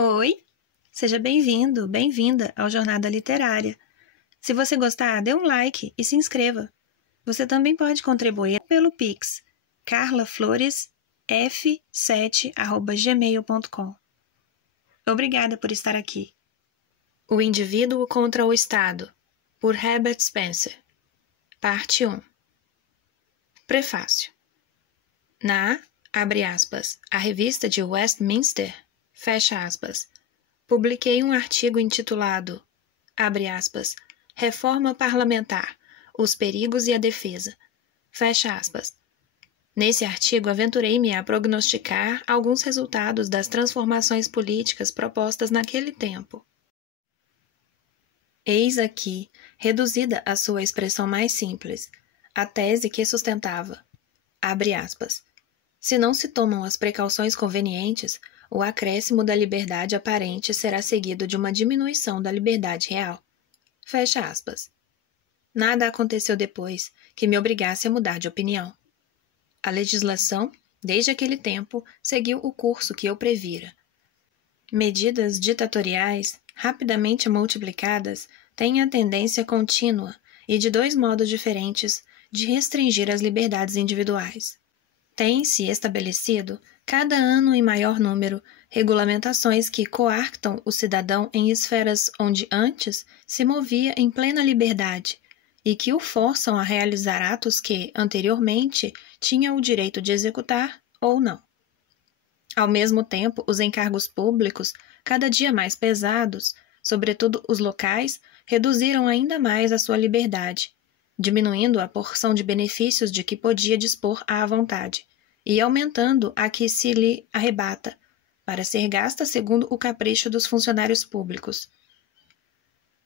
Oi, seja bem-vindo, bem-vinda ao Jornada Literária. Se você gostar, dê um like e se inscreva. Você também pode contribuir pelo Pix, carlafloresf7@gmail.com. Obrigada por estar aqui. O Indivíduo contra o Estado, por Herbert Spencer. Parte 1. Prefácio. Abre aspas, a revista de Westminster, fecha aspas, publiquei um artigo intitulado, abre aspas, Reforma Parlamentar, os perigos e a defesa, fecha aspas. Nesse artigo, aventurei-me a prognosticar alguns resultados das transformações políticas propostas naquele tempo. Eis aqui, reduzida à sua expressão mais simples, a tese que sustentava, abre aspas, se não se tomam as precauções convenientes, o acréscimo da liberdade aparente será seguido de uma diminuição da liberdade real. Fecha aspas. Nada aconteceu depois que me obrigasse a mudar de opinião. A legislação, desde aquele tempo, seguiu o curso que eu previra. Medidas ditatoriais, rapidamente multiplicadas, têm a tendência contínua e de dois modos diferentes de restringir as liberdades individuais. Tem-se estabelecido, cada ano em maior número, regulamentações que coartam o cidadão em esferas onde antes se movia em plena liberdade e que o forçam a realizar atos que, anteriormente, tinha o direito de executar ou não. Ao mesmo tempo, os encargos públicos, cada dia mais pesados, sobretudo os locais, reduziram ainda mais a sua liberdade, diminuindo a porção de benefícios de que podia dispor à vontade, e aumentando a que se lhe arrebata, para ser gasta segundo o capricho dos funcionários públicos.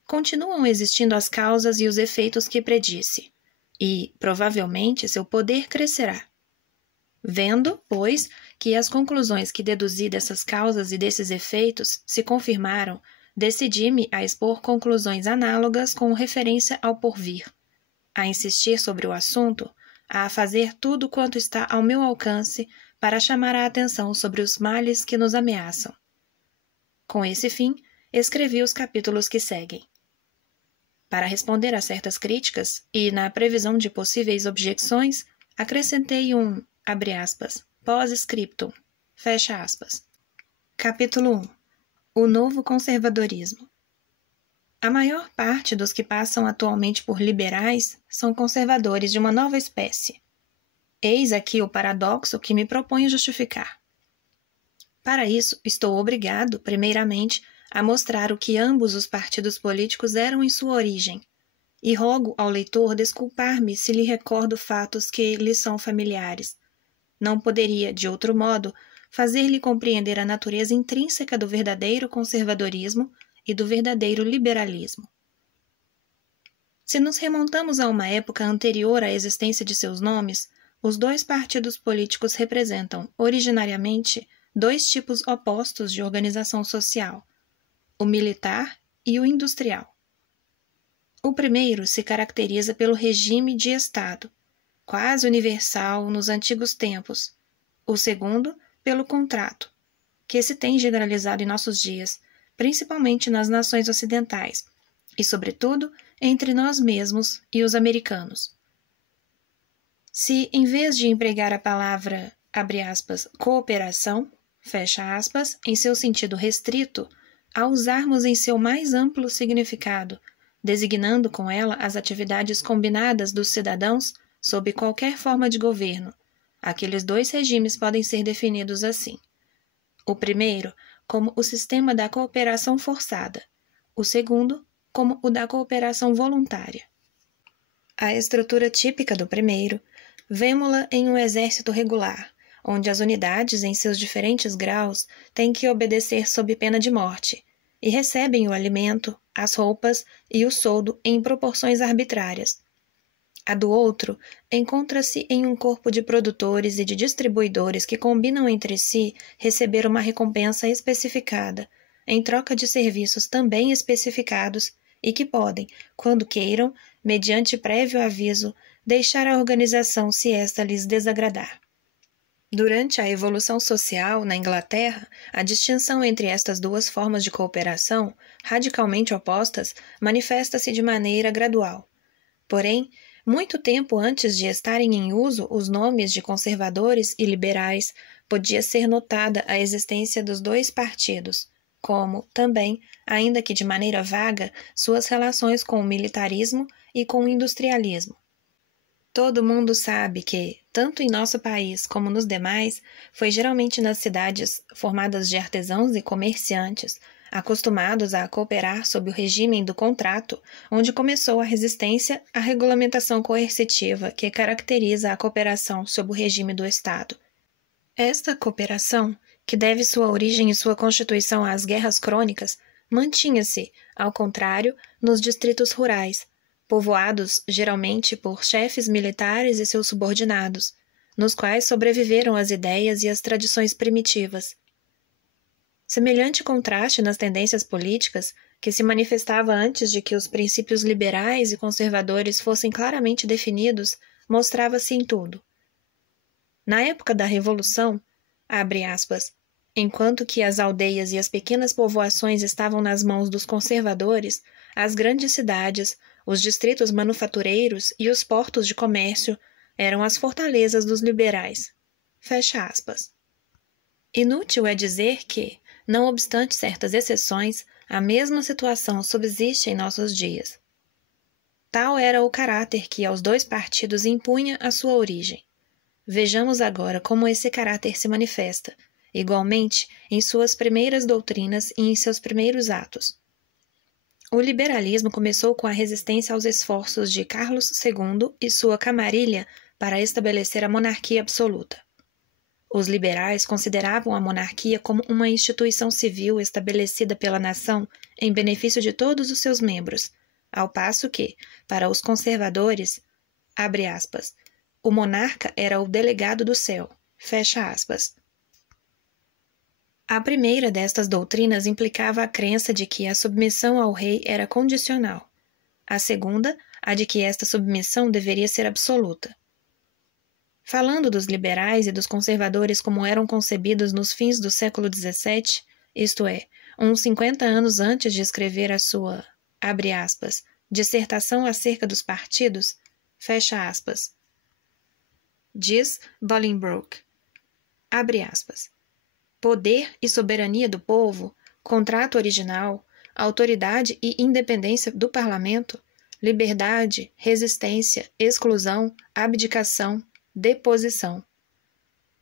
Continuam existindo as causas e os efeitos que predisse, e, provavelmente, seu poder crescerá. Vendo, pois, que as conclusões que deduzi dessas causas e desses efeitos se confirmaram, decidi-me a expor conclusões análogas com referência ao porvir, a insistir sobre o assunto, a fazer tudo quanto está ao meu alcance para chamar a atenção sobre os males que nos ameaçam. Com esse fim, escrevi os capítulos que seguem. Para responder a certas críticas e, na previsão de possíveis objeções, acrescentei um, abre aspas, pós-scriptum, fecha aspas. Capítulo 1. O novo conservadorismo. A maior parte dos que passam atualmente por liberais são conservadores de uma nova espécie. Eis aqui o paradoxo que me proponho justificar. Para isso, estou obrigado, primeiramente, a mostrar o que ambos os partidos políticos eram em sua origem, e rogo ao leitor desculpar-me se lhe recordo fatos que lhe são familiares. Não poderia, de outro modo, fazer-lhe compreender a natureza intrínseca do verdadeiro conservadorismo e do verdadeiro liberalismo. Se nos remontamos a uma época anterior à existência de seus nomes, os dois partidos políticos representam, originariamente, dois tipos opostos de organização social, o militar e o industrial. O primeiro se caracteriza pelo regime de Estado, quase universal nos antigos tempos, o segundo, pelo contrato, que se tem generalizado em nossos dias, principalmente nas nações ocidentais, e, sobretudo, entre nós mesmos e os americanos. Se, em vez de empregar a palavra, abre aspas, cooperação, fecha aspas, em seu sentido restrito, a usarmos em seu mais amplo significado, designando com ela as atividades combinadas dos cidadãos sob qualquer forma de governo, aqueles dois regimes podem ser definidos assim. O primeiro, como o sistema da cooperação forçada, o segundo, como o da cooperação voluntária. A estrutura típica do primeiro, vemo-la em um exército regular, onde as unidades, em seus diferentes graus, têm que obedecer sob pena de morte, e recebem o alimento, as roupas e o soldo em proporções arbitrárias. A do outro encontra-se em um corpo de produtores e de distribuidores que combinam entre si receber uma recompensa especificada, em troca de serviços também especificados e que podem, quando queiram, mediante prévio aviso, deixar a organização se esta lhes desagradar. Durante a Evolução Social na Inglaterra, a distinção entre estas duas formas de cooperação, radicalmente opostas, manifesta-se de maneira gradual. Porém, muito tempo antes de estarem em uso os nomes de conservadores e liberais, podia ser notada a existência dos dois partidos, como, também, ainda que de maneira vaga, suas relações com o militarismo e com o industrialismo. Todo mundo sabe que, tanto em nosso país como nos demais, foi geralmente nas cidades formadas de artesãos e comerciantes, acostumados a cooperar sob o regime do contrato, onde começou a resistência à regulamentação coercitiva que caracteriza a cooperação sob o regime do Estado. Esta cooperação, que deve sua origem e sua constituição às guerras crônicas, mantinha-se, ao contrário, nos distritos rurais, povoados geralmente por chefes militares e seus subordinados, nos quais sobreviveram as ideias e as tradições primitivas. Semelhante contraste nas tendências políticas, que se manifestava antes de que os princípios liberais e conservadores fossem claramente definidos, mostrava-se em tudo. Na época da Revolução, abre aspas, enquanto que as aldeias e as pequenas povoações estavam nas mãos dos conservadores, as grandes cidades, os distritos manufatureiros e os portos de comércio eram as fortalezas dos liberais. Fecha aspas. Inútil é dizer que, não obstante certas exceções, a mesma situação subsiste em nossos dias. Tal era o caráter que aos dois partidos impunha a sua origem. Vejamos agora como esse caráter se manifesta, igualmente em suas primeiras doutrinas e em seus primeiros atos. O liberalismo começou com a resistência aos esforços de Carlos II e sua camarilha para estabelecer a monarquia absoluta. Os liberais consideravam a monarquia como uma instituição civil estabelecida pela nação em benefício de todos os seus membros, ao passo que, para os conservadores, abre aspas, o monarca era o delegado do céu, fecha aspas. A primeira destas doutrinas implicava a crença de que a submissão ao rei era condicional. A segunda, a de que esta submissão deveria ser absoluta. Falando dos liberais e dos conservadores como eram concebidos nos fins do século XVII, isto é, uns 50 anos antes de escrever a sua, abre aspas, dissertação acerca dos partidos, fecha aspas, diz Bolingbroke, abre aspas, poder e soberania do povo, contrato original, autoridade e independência do parlamento, liberdade, resistência, exclusão, abdicação, deposição.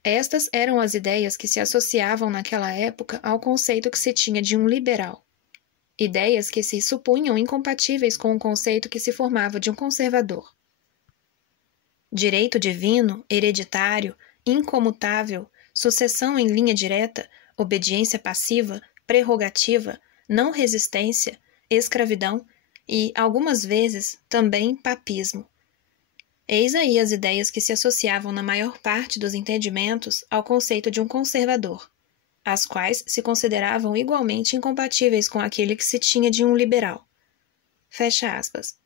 Estas eram as ideias que se associavam naquela época ao conceito que se tinha de um liberal. Ideias que se supunham incompatíveis com o conceito que se formava de um conservador. Direito divino, hereditário, incomutável, sucessão em linha direta, obediência passiva, prerrogativa, não resistência, escravidão e, algumas vezes, também papismo. Eis aí as ideias que se associavam na maior parte dos entendimentos ao conceito de um conservador, as quais se consideravam igualmente incompatíveis com aquele que se tinha de um liberal. Fecha aspas.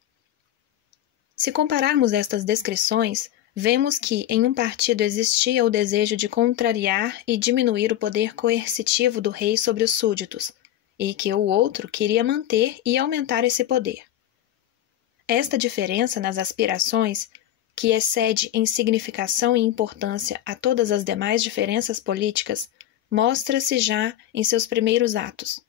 Se compararmos estas descrições, vemos que em um partido existia o desejo de contrariar e diminuir o poder coercitivo do rei sobre os súditos, e que o outro queria manter e aumentar esse poder. Esta diferença nas aspirações, que excede em significação e importância a todas as demais diferenças políticas, mostra-se já em seus primeiros atos.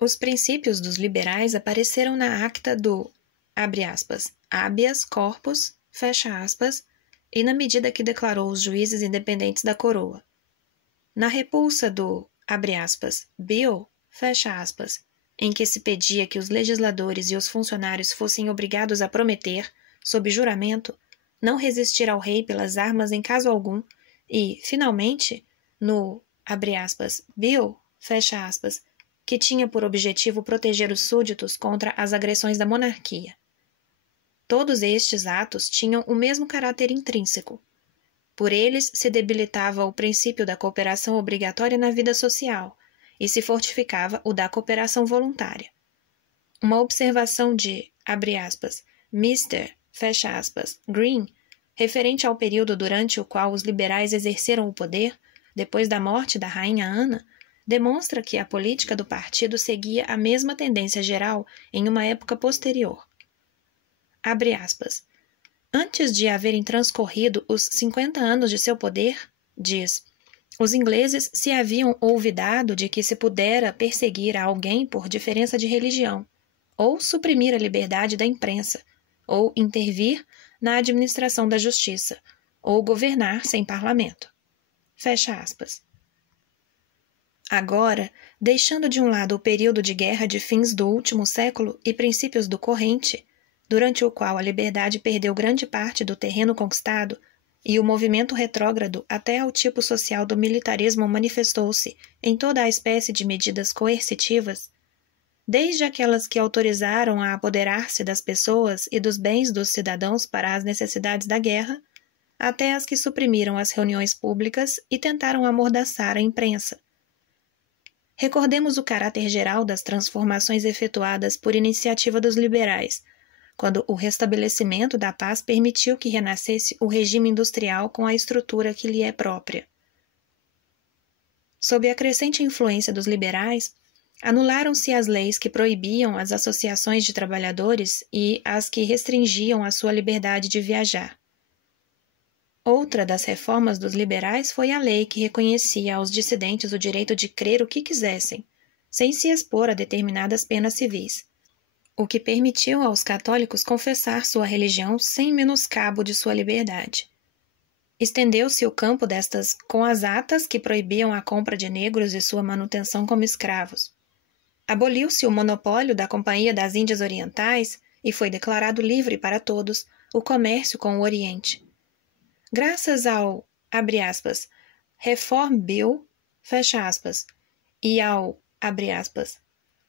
Os princípios dos liberais apareceram na acta do, abre aspas, habeas corpus, fecha aspas, e na medida que declarou os juízes independentes da coroa. Na repulsa do, abre aspas, bill, fecha aspas, em que se pedia que os legisladores e os funcionários fossem obrigados a prometer, sob juramento, não resistir ao rei pelas armas em caso algum, e, finalmente, no, abre aspas, bill, fecha aspas, que tinha por objetivo proteger os súditos contra as agressões da monarquia. Todos estes atos tinham o mesmo caráter intrínseco. Por eles se debilitava o princípio da cooperação obrigatória na vida social e se fortificava o da cooperação voluntária. Uma observação de, abre aspas, Mr., fecha aspas, Green, referente ao período durante o qual os liberais exerceram o poder, depois da morte da rainha Ana, demonstra que a política do partido seguia a mesma tendência geral em uma época posterior. Abre aspas. Antes de haverem transcorrido os 50 anos de seu poder, diz, os ingleses se haviam olvidado de que se pudera perseguir a alguém por diferença de religião, ou suprimir a liberdade da imprensa, ou intervir na administração da justiça, ou governar sem parlamento. Fecha aspas. Agora, deixando de um lado o período de guerra de fins do último século e princípios do corrente, durante o qual a liberdade perdeu grande parte do terreno conquistado e o movimento retrógrado até ao tipo social do militarismo manifestou-se em toda a espécie de medidas coercitivas, desde aquelas que autorizaram a apoderar-se das pessoas e dos bens dos cidadãos para as necessidades da guerra, até as que suprimiram as reuniões públicas e tentaram amordaçar a imprensa. Recordemos o caráter geral das transformações efetuadas por iniciativa dos liberais, quando o restabelecimento da paz permitiu que renascesse o regime industrial com a estrutura que lhe é própria. Sob a crescente influência dos liberais, anularam-se as leis que proibiam as associações de trabalhadores e as que restringiam a sua liberdade de viajar. Outra das reformas dos liberais foi a lei que reconhecia aos dissidentes o direito de crer o que quisessem, sem se expor a determinadas penas civis, o que permitiu aos católicos confessar sua religião sem menoscabo de sua liberdade. Estendeu-se o campo destas com as atas que proibiam a compra de negros e sua manutenção como escravos. Aboliu-se o monopólio da Companhia das Índias Orientais e foi declarado livre para todos o comércio com o Oriente. Graças ao, abre aspas, Reform Bill, fecha aspas, e ao, abre aspas,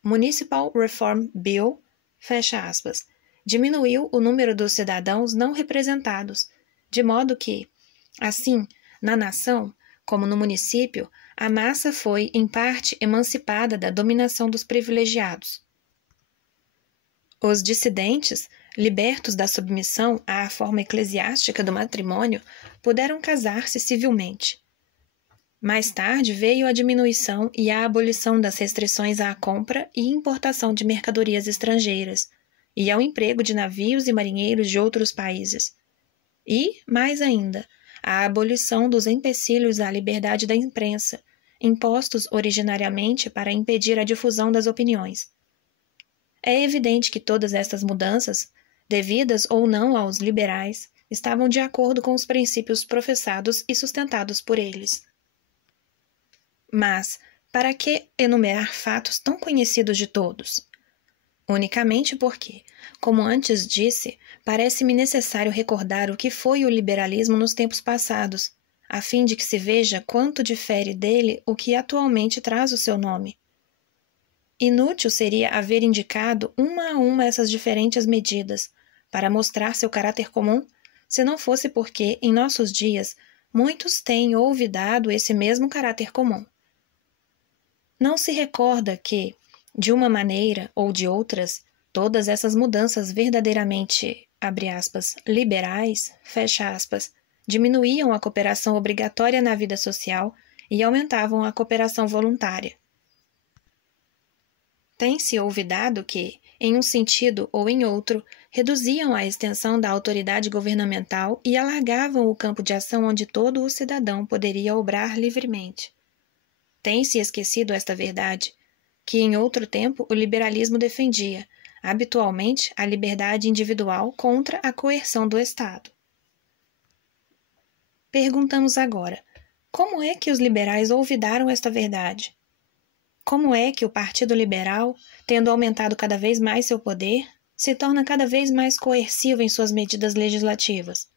Municipal Reform Bill, fecha aspas, diminuiu o número dos cidadãos não representados, de modo que, assim, na nação, como no município, a massa foi, em parte, emancipada da dominação dos privilegiados. Os dissidentes, libertos da submissão à forma eclesiástica do matrimônio, puderam casar-se civilmente. Mais tarde veio a diminuição e a abolição das restrições à compra e importação de mercadorias estrangeiras e ao emprego de navios e marinheiros de outros países. E, mais ainda, a abolição dos empecilhos à liberdade da imprensa, impostos originariamente para impedir a difusão das opiniões. É evidente que todas estas mudanças, devidas ou não aos liberais, estavam de acordo com os princípios professados e sustentados por eles. Mas, para que enumerar fatos tão conhecidos de todos? Unicamente porque, como antes disse, parece-me necessário recordar o que foi o liberalismo nos tempos passados, a fim de que se veja quanto difere dele o que atualmente traz o seu nome. Inútil seria haver indicado uma a uma essas diferentes medidas, para mostrar seu caráter comum, se não fosse porque, em nossos dias, muitos têm olvidado esse mesmo caráter comum. Não se recorda que, de uma maneira ou de outras, todas essas mudanças verdadeiramente, abre aspas, liberais, fecha aspas, diminuíam a cooperação obrigatória na vida social e aumentavam a cooperação voluntária. Tem-se olvidado que, em um sentido ou em outro, reduziam a extensão da autoridade governamental e alargavam o campo de ação onde todo o cidadão poderia obrar livremente. Tem-se esquecido esta verdade, que em outro tempo o liberalismo defendia, habitualmente, a liberdade individual contra a coerção do Estado. Perguntamos agora, como é que os liberais olvidaram esta verdade? Como é que o Partido Liberal, tendo aumentado cada vez mais seu poder, se torna cada vez mais coercivo em suas medidas legislativas?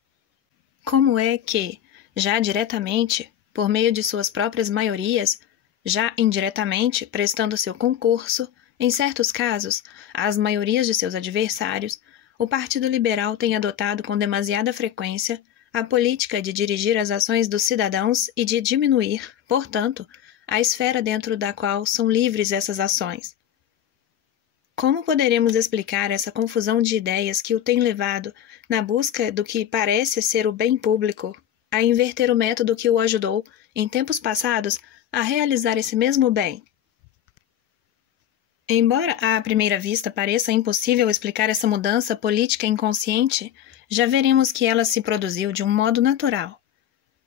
Como é que, já diretamente, por meio de suas próprias maiorias, já indiretamente, prestando seu concurso, em certos casos, às maiorias de seus adversários, o Partido Liberal tem adotado com demasiada frequência a política de dirigir as ações dos cidadãos e de diminuir, portanto, a esfera dentro da qual são livres essas ações. Como poderemos explicar essa confusão de ideias que o tem levado, na busca do que parece ser o bem público, a inverter o método que o ajudou, em tempos passados, a realizar esse mesmo bem? Embora à primeira vista pareça impossível explicar essa mudança política inconsciente, já veremos que ela se produziu de um modo natural.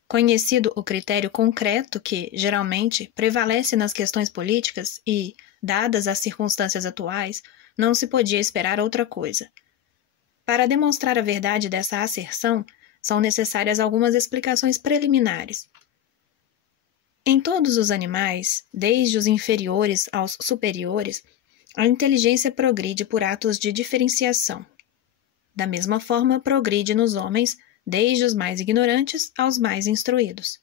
Conhecido o critério concreto que, geralmente, prevalece nas questões políticas e, dadas as circunstâncias atuais, não se podia esperar outra coisa. Para demonstrar a verdade dessa asserção, são necessárias algumas explicações preliminares. Em todos os animais, desde os inferiores aos superiores, a inteligência progride por atos de diferenciação. Da mesma forma, progride nos homens, desde os mais ignorantes aos mais instruídos.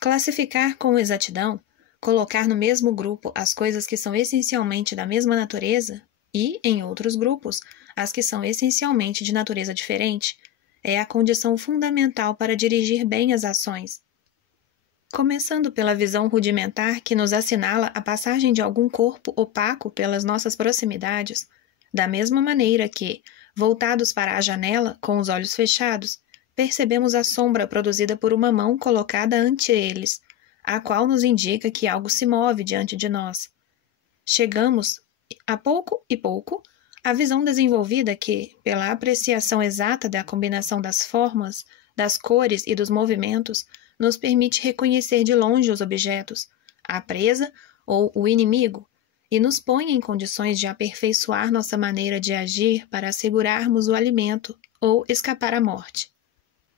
Classificar com exatidão, colocar no mesmo grupo as coisas que são essencialmente da mesma natureza e, em outros grupos, as que são essencialmente de natureza diferente, é a condição fundamental para dirigir bem as ações. Começando pela visão rudimentar que nos assinala a passagem de algum corpo opaco pelas nossas proximidades, da mesma maneira que, voltados para a janela, com os olhos fechados, percebemos a sombra produzida por uma mão colocada ante eles, a qual nos indica que algo se move diante de nós. Chegamos, a pouco e pouco, à visão desenvolvida que, pela apreciação exata da combinação das formas, das cores e dos movimentos, nos permite reconhecer de longe os objetos, a presa ou o inimigo, e nos põe em condições de aperfeiçoar nossa maneira de agir para assegurarmos o alimento ou escapar à morte.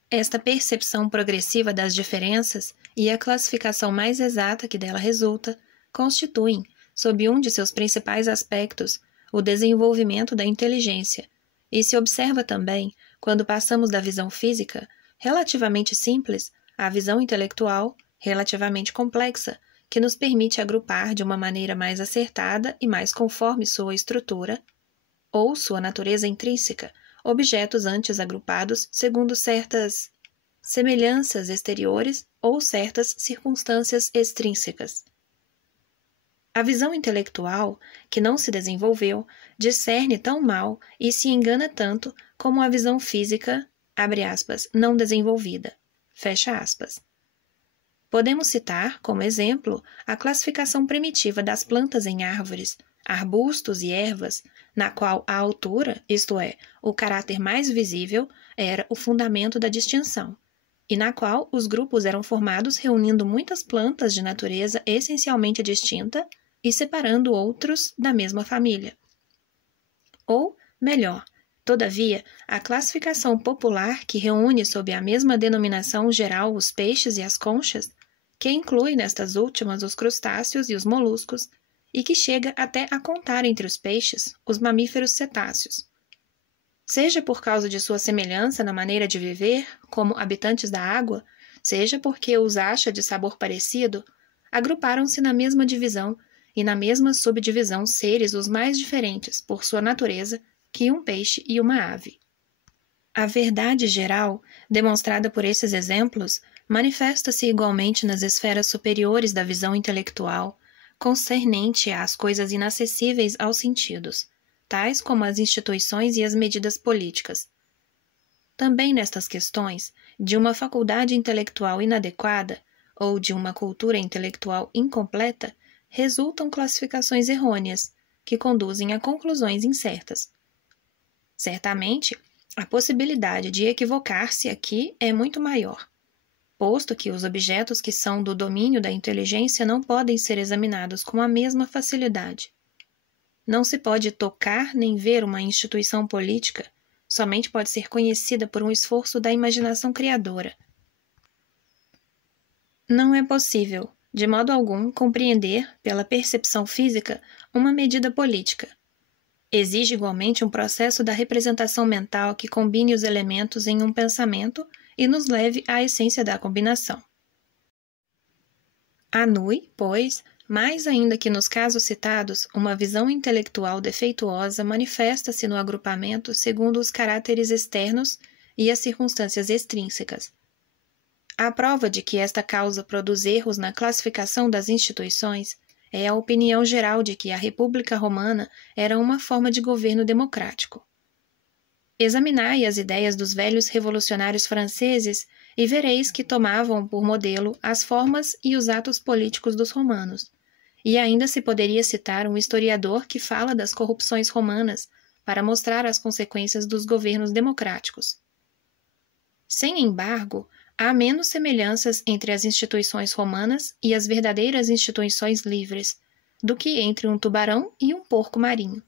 Esta percepção progressiva das diferenças e a classificação mais exata que dela resulta constituem, sob um de seus principais aspectos, o desenvolvimento da inteligência, e se observa também, quando passamos da visão física, relativamente simples, à visão intelectual, relativamente complexa, que nos permite agrupar de uma maneira mais acertada e mais conforme sua estrutura, ou sua natureza intrínseca, objetos antes agrupados segundo certas semelhanças exteriores ou certas circunstâncias extrínsecas. A visão intelectual, que não se desenvolveu, discerne tão mal e se engana tanto como a visão física, abre aspas, não desenvolvida, fecha aspas. Podemos citar, como exemplo, a classificação primitiva das plantas em árvores, arbustos e ervas, na qual a altura, isto é, o caráter mais visível, era o fundamento da distinção, e na qual os grupos eram formados reunindo muitas plantas de natureza essencialmente distinta e separando outros da mesma família. Ou, melhor, todavia, a classificação popular que reúne sob a mesma denominação geral os peixes e as conchas, que inclui nestas últimas os crustáceos e os moluscos, e que chega até a contar entre os peixes os mamíferos cetáceos. Seja por causa de sua semelhança na maneira de viver, como habitantes da água, seja porque os acha de sabor parecido, agruparam-se na mesma divisão e na mesma subdivisão seres os mais diferentes, por sua natureza, que um peixe e uma ave. A verdade geral, demonstrada por esses exemplos, manifesta-se igualmente nas esferas superiores da visão intelectual, concernente às coisas inacessíveis aos sentidos, tais como as instituições e as medidas políticas. Também nestas questões, de uma faculdade intelectual inadequada ou de uma cultura intelectual incompleta, resultam classificações errôneas, que conduzem a conclusões incertas. Certamente, a possibilidade de equivocar-se aqui é muito maior, posto que os objetos que são do domínio da inteligência não podem ser examinados com a mesma facilidade. Não se pode tocar nem ver uma instituição política, somente pode ser conhecida por um esforço da imaginação criadora. Não é possível, de modo algum, compreender, pela percepção física, uma medida política. Exige igualmente um processo da representação mental que combine os elementos em um pensamento e nos leve à essência da combinação. Anui, pois, mais ainda que nos casos citados, uma visão intelectual defeituosa manifesta-se no agrupamento segundo os caráteres externos e as circunstâncias extrínsecas. A prova de que esta causa produz erros na classificação das instituições é a opinião geral de que a República Romana era uma forma de governo democrático. Examinai as ideias dos velhos revolucionários franceses e vereis que tomavam por modelo as formas e os atos políticos dos romanos. E ainda se poderia citar um historiador que fala das corrupções romanas para mostrar as consequências dos governos democráticos. Sem embargo, há menos semelhanças entre as instituições romanas e as verdadeiras instituições livres do que entre um tubarão e um porco marinho.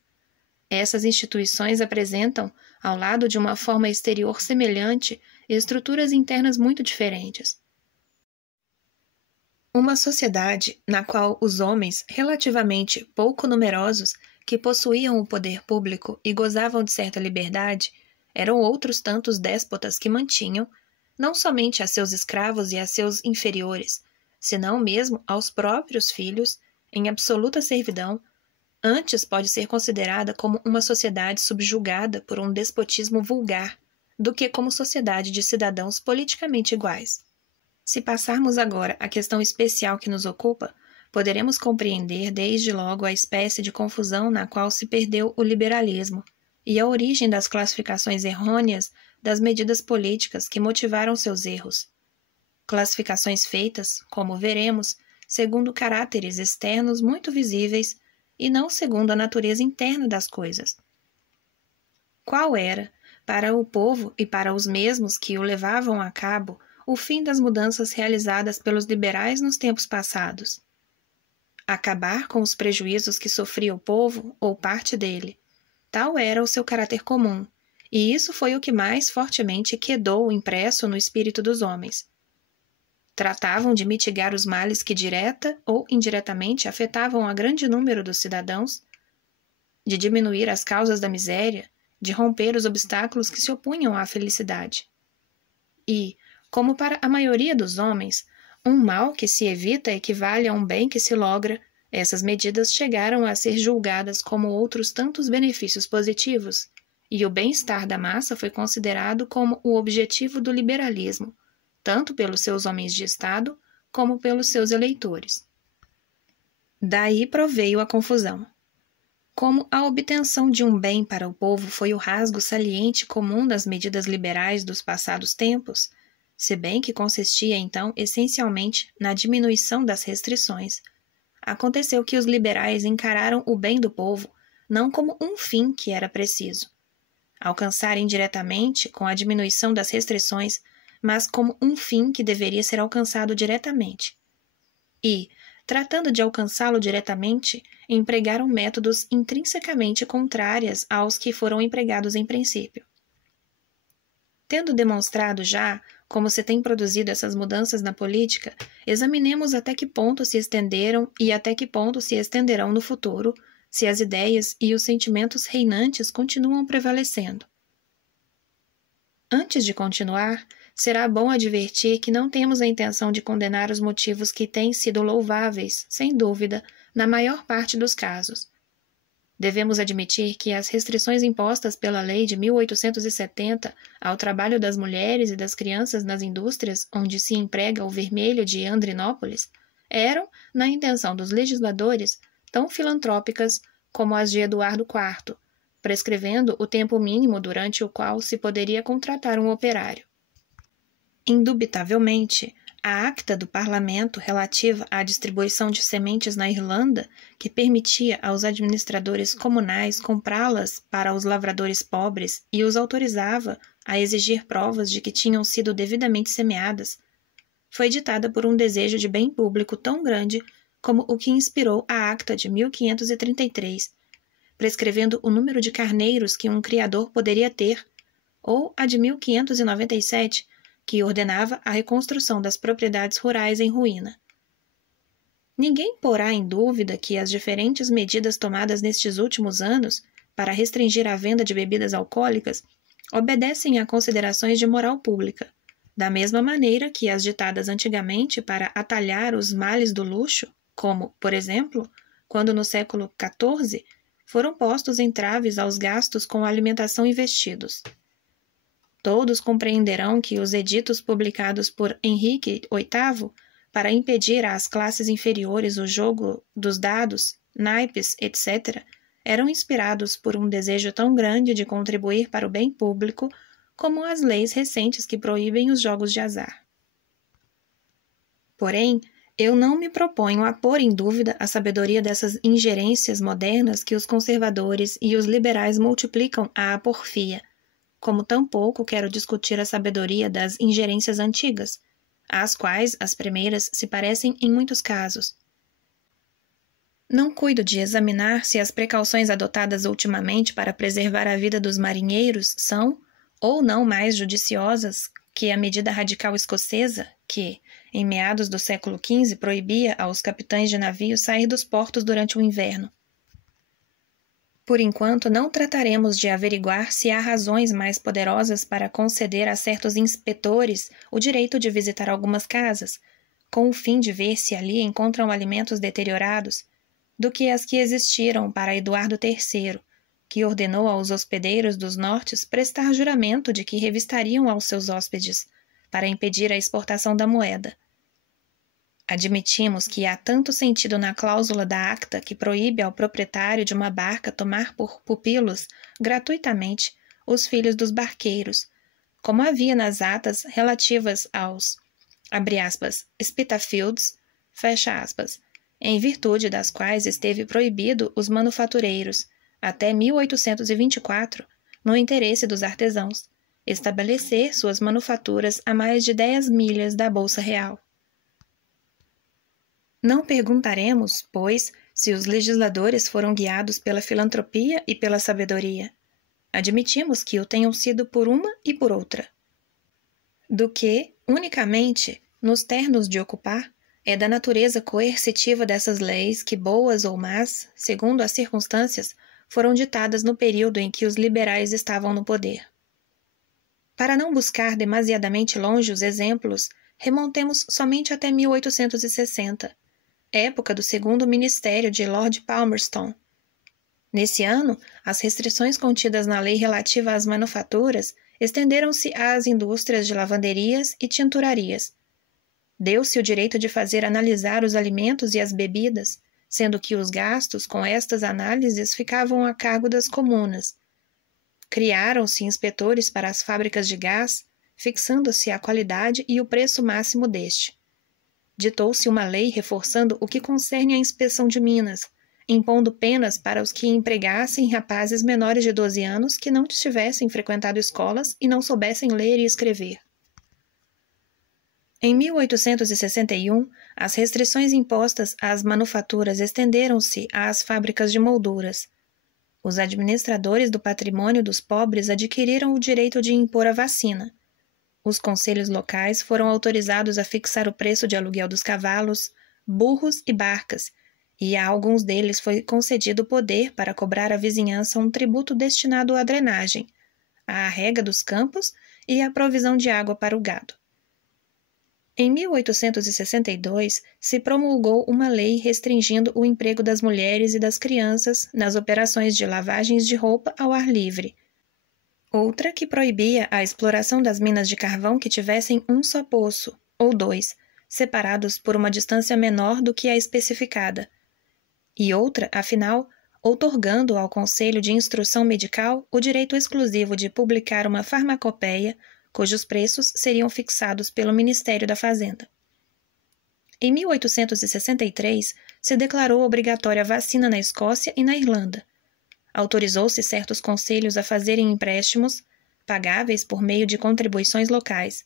Essas instituições apresentam, ao lado de uma forma exterior semelhante, estruturas internas muito diferentes. Uma sociedade na qual os homens, relativamente pouco numerosos, que possuíam o poder público e gozavam de certa liberdade, eram outros tantos déspotas que mantinham, não somente a seus escravos e a seus inferiores, senão mesmo aos próprios filhos, em absoluta servidão, antes pode ser considerada como uma sociedade subjugada por um despotismo vulgar, do que como sociedade de cidadãos politicamente iguais. Se passarmos agora à questão especial que nos ocupa, poderemos compreender desde logo a espécie de confusão na qual se perdeu o liberalismo e a origem das classificações errôneas das medidas políticas que motivaram seus erros. Classificações feitas, como veremos, segundo caráteres externos muito visíveis e não segundo a natureza interna das coisas. Qual era, para o povo e para os mesmos que o levavam a cabo, o fim das mudanças realizadas pelos liberais nos tempos passados? Acabar com os prejuízos que sofria o povo ou parte dele. Tal era o seu caráter comum, e isso foi o que mais fortemente quedou impresso no espírito dos homens. Tratavam de mitigar os males que direta ou indiretamente afetavam a grande número dos cidadãos, de diminuir as causas da miséria, de romper os obstáculos que se opunham à felicidade. E, como para a maioria dos homens, um mal que se evita equivale a um bem que se logra, essas medidas chegaram a ser julgadas como outros tantos benefícios positivos, e o bem-estar da massa foi considerado como o objetivo do liberalismo, tanto pelos seus homens de Estado como pelos seus eleitores. Daí proveio a confusão. Como a obtenção de um bem para o povo foi o rasgo saliente comum das medidas liberais dos passados tempos, se bem que consistia então essencialmente na diminuição das restrições, aconteceu que os liberais encararam o bem do povo não como um fim que era preciso alcançar indiretamente com a diminuição das restrições, mas como um fim que deveria ser alcançado diretamente. E, tratando de alcançá-lo diretamente, empregaram métodos intrinsecamente contrários aos que foram empregados em princípio. Tendo demonstrado já como se tem produzido essas mudanças na política, examinemos até que ponto se estenderam e até que ponto se estenderão no futuro, se as ideias e os sentimentos reinantes continuam prevalecendo. Antes de continuar, será bom advertir que não temos a intenção de condenar os motivos que têm sido louváveis, sem dúvida, na maior parte dos casos. Devemos admitir que as restrições impostas pela Lei de 1870 ao trabalho das mulheres e das crianças nas indústrias onde se emprega o vermelho de Andrinópolis eram, na intenção dos legisladores, tão filantrópicas como as de Eduardo IV, prescrevendo o tempo mínimo durante o qual se poderia contratar um operário. Indubitavelmente, a acta do Parlamento relativa à distribuição de sementes na Irlanda, que permitia aos administradores comunais comprá-las para os lavradores pobres e os autorizava a exigir provas de que tinham sido devidamente semeadas, foi ditada por um desejo de bem público tão grande como o que inspirou a acta de 1533, prescrevendo o número de carneiros que um criador poderia ter, ou a de 1597, que ordenava a reconstrução das propriedades rurais em ruína. Ninguém porá em dúvida que as diferentes medidas tomadas nestes últimos anos para restringir a venda de bebidas alcoólicas obedecem a considerações de moral pública, da mesma maneira que as ditadas antigamente para atalhar os males do luxo, como, por exemplo, quando no século XIV foram postos entraves aos gastos com alimentação e vestidos. Todos compreenderão que os editos publicados por Henrique VIII para impedir às classes inferiores o jogo dos dados, naipes, etc., eram inspirados por um desejo tão grande de contribuir para o bem público como as leis recentes que proíbem os jogos de azar. Porém, eu não me proponho a pôr em dúvida a sabedoria dessas ingerências modernas que os conservadores e os liberais multiplicam à porfia, como tampouco quero discutir a sabedoria das ingerências antigas, às quais as primeiras se parecem em muitos casos. Não cuido de examinar se as precauções adotadas ultimamente para preservar a vida dos marinheiros são ou não mais judiciosas que a medida radical escocesa que, em meados do século XV, proibia aos capitães de navios sair dos portos durante o inverno. Por enquanto, não trataremos de averiguar se há razões mais poderosas para conceder a certos inspetores o direito de visitar algumas casas, com o fim de ver se ali encontram alimentos deteriorados, do que as que existiram para Eduardo III, que ordenou aos hospedeiros dos nortes prestar juramento de que revistariam aos seus hóspedes, para impedir a exportação da moeda. Admitimos que há tanto sentido na cláusula da acta que proíbe ao proprietário de uma barca tomar por pupilos, gratuitamente, os filhos dos barqueiros, como havia nas atas relativas aos, abre aspas, Spitalfields, fecha aspas, em virtude das quais esteve proibido os manufatureiros, até 1824, no interesse dos artesãos, estabelecer suas manufaturas a mais de 10 milhas da Bolsa Real. Não perguntaremos, pois, se os legisladores foram guiados pela filantropia e pela sabedoria. Admitimos que o tenham sido por uma e por outra. Do que, unicamente, nos termos de ocupar, é da natureza coercitiva dessas leis que, boas ou más, segundo as circunstâncias, foram ditadas no período em que os liberais estavam no poder. Para não buscar demasiadamente longe os exemplos, remontemos somente até 1860, época do segundo ministério de Lord Palmerston. Nesse ano, as restrições contidas na lei relativa às manufaturas estenderam-se às indústrias de lavanderias e tinturarias. Deu-se o direito de fazer analisar os alimentos e as bebidas, sendo que os gastos com estas análises ficavam a cargo das comunas. Criaram-se inspetores para as fábricas de gás, fixando-se a qualidade e o preço máximo deste. Ditou-se uma lei reforçando o que concerne à inspeção de minas, impondo penas para os que empregassem rapazes menores de 12 anos que não tivessem frequentado escolas e não soubessem ler e escrever. Em 1861, as restrições impostas às manufaturas estenderam-se às fábricas de molduras. Os administradores do patrimônio dos pobres adquiriram o direito de impor a vacina. Os conselhos locais foram autorizados a fixar o preço de aluguel dos cavalos, burros e barcas, e a alguns deles foi concedido o poder para cobrar à vizinhança um tributo destinado à drenagem, à rega dos campos e à provisão de água para o gado. Em 1862, se promulgou uma lei restringindo o emprego das mulheres e das crianças nas operações de lavagens de roupa ao ar livre. Outra que proibia a exploração das minas de carvão que tivessem um só poço, ou dois, separados por uma distância menor do que a especificada. E outra, afinal, outorgando ao Conselho de Instrução Medical o direito exclusivo de publicar uma farmacopeia cujos preços seriam fixados pelo Ministério da Fazenda. Em 1863, se declarou obrigatória a vacina na Escócia e na Irlanda. Autorizou-se certos conselhos a fazerem empréstimos, pagáveis por meio de contribuições locais.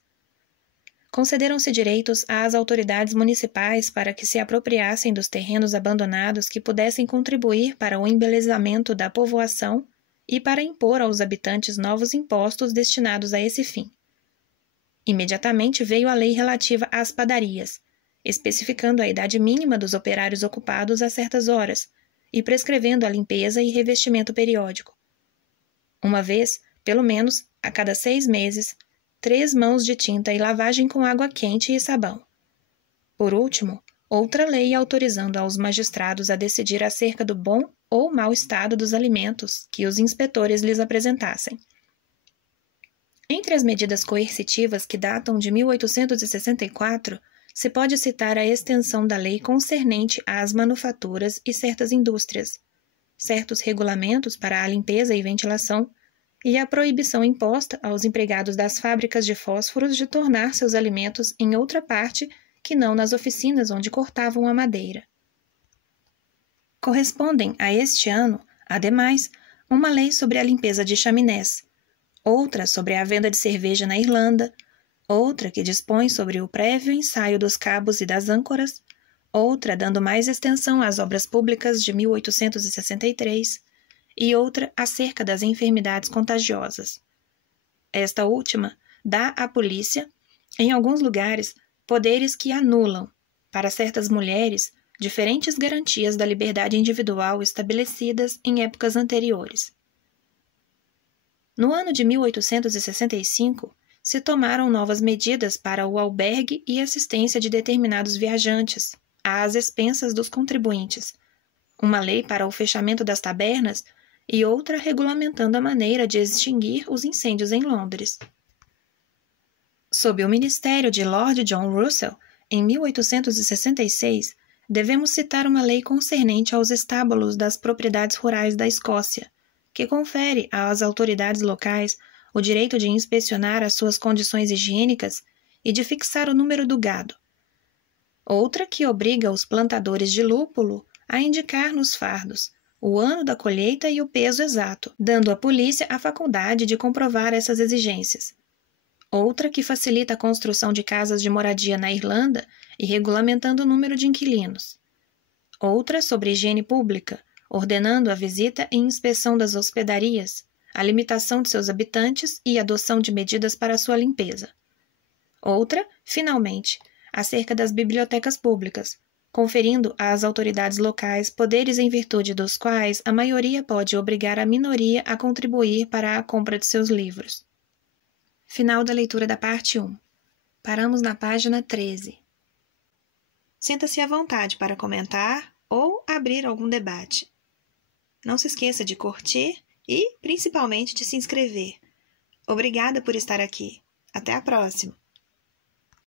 Concederam-se direitos às autoridades municipais para que se apropriassem dos terrenos abandonados que pudessem contribuir para o embelezamento da povoação e para impor aos habitantes novos impostos destinados a esse fim. Imediatamente veio a lei relativa às padarias, especificando a idade mínima dos operários ocupados a certas horas e prescrevendo a limpeza e revestimento periódico. Uma vez, pelo menos, a cada 6 meses, 3 mãos de tinta e lavagem com água quente e sabão. Por último, outra lei autorizando aos magistrados a decidir acerca do bom ou mau estado dos alimentos que os inspetores lhes apresentassem. Entre as medidas coercitivas que datam de 1864, se pode citar a extensão da lei concernente às manufaturas e certas indústrias, certos regulamentos para a limpeza e ventilação, e a proibição imposta aos empregados das fábricas de fósforos de tornar seus alimentos em outra parte que não nas oficinas onde cortavam a madeira. Correspondem a este ano, ademais, uma lei sobre a limpeza de chaminés, outra sobre a venda de cerveja na Irlanda, outra que dispõe sobre o prévio ensaio dos cabos e das âncoras, outra dando mais extensão às obras públicas de 1863, e outra acerca das enfermidades contagiosas. Esta última dá à polícia, em alguns lugares, poderes que anulam, para certas mulheres, diferentes garantias da liberdade individual estabelecidas em épocas anteriores. No ano de 1865, se tomaram novas medidas para o albergue e assistência de determinados viajantes, às expensas dos contribuintes, uma lei para o fechamento das tabernas e outra regulamentando a maneira de extinguir os incêndios em Londres. Sob o ministério de Lord John Russell, em 1866, devemos citar uma lei concernente aos estábulos das propriedades rurais da Escócia, que confere às autoridades locais o direito de inspecionar as suas condições higiênicas e de fixar o número do gado. Outra que obriga os plantadores de lúpulo a indicar nos fardos o ano da colheita e o peso exato, dando à polícia a faculdade de comprovar essas exigências. Outra que facilita a construção de casas de moradia na Irlanda e regulamentando o número de inquilinos. Outra sobre higiene pública, ordenando a visita e inspeção das hospedarias, a limitação de seus habitantes e adoção de medidas para sua limpeza. Outra, finalmente, acerca das bibliotecas públicas, conferindo às autoridades locais poderes em virtude dos quais a maioria pode obrigar a minoria a contribuir para a compra de seus livros. Final da leitura da parte 1. Paramos na página 13. Sinta-se à vontade para comentar ou abrir algum debate. Não se esqueça de curtir e, principalmente, de se inscrever. Obrigada por estar aqui. Até a próxima!